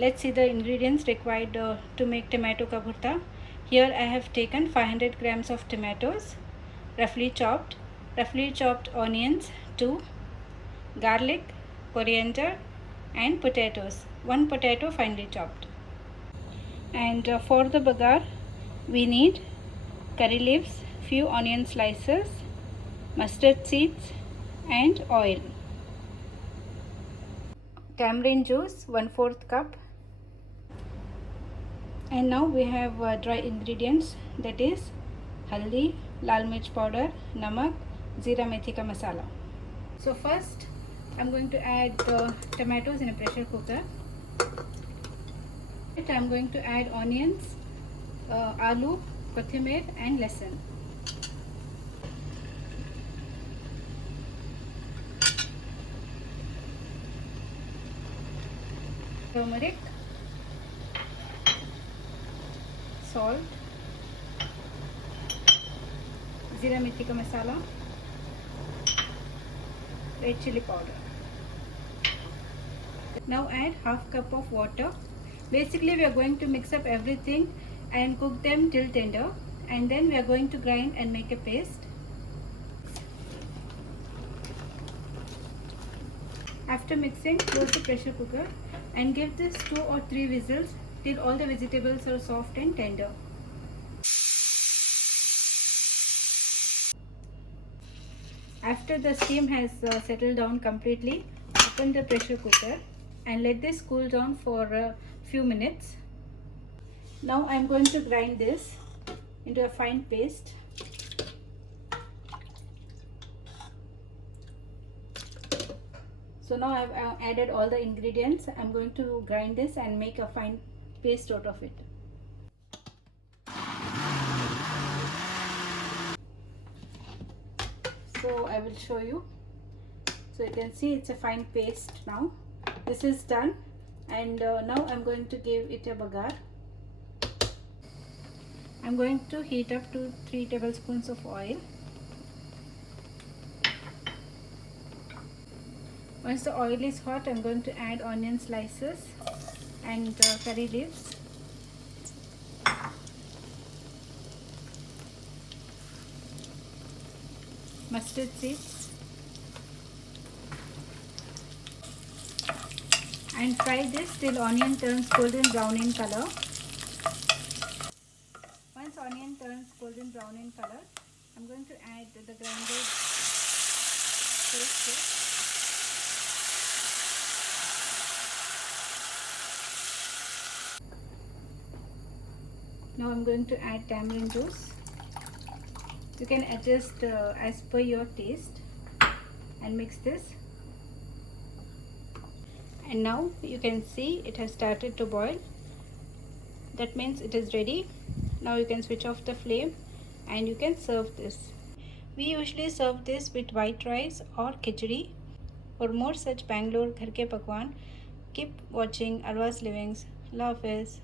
Let's see the ingredients required to make tomato ka bhurta. Here I have taken 500 grams of tomatoes, roughly chopped onions 2, garlic, coriander and potatoes, 1 potato finely chopped. And for the bagar we need curry leaves, few onion slices, mustard seeds and oil. Tamarind juice 1/4 cup. And now we have dry ingredients, that is haldi, lal mirch powder, namak, jeera methi ka masala. So first I'm going to add the tomatoes in a pressure cooker. I'm going to add onions, aloo, kothimir and lasan. Turmeric, salt, jeera methi ka masala, red chili powder. Now add half cup of water. Basically we are going to mix up everything and cook them till tender, and then we are going to grind and make a paste. After mixing, close the pressure cooker and give this 2 or 3 whistles till all the vegetables are soft and tender. After the steam has settled down completely, open the pressure cooker and let this cool down for a few minutes. Now I am going to grind this into a fine paste. So now I have added all the ingredients. I am going to grind this and make a fine paste out of it. So I will show you. So you can see it's a fine paste now. This is done, and now I'm going to give it a bagar. I'm going to heat up to 3 tablespoons of oil. Once the oil is hot, I'm going to add onion slices and curry leaves. Mustard seeds, and fry this till onion turns golden brown in color. Once onion turns golden brown in color, I'm going to add the grounded paste here. Now I'm going to add tamarind juice. You can adjust as per your taste and mix this. And now you can see it has started to boil. That means it is ready. Now you can switch off the flame and you can serve this. We usually serve this with white rice or khichdi. For more such Bangalore Ghar ke Pakwan, keep watching Arva's Livings. Allah Hafiz.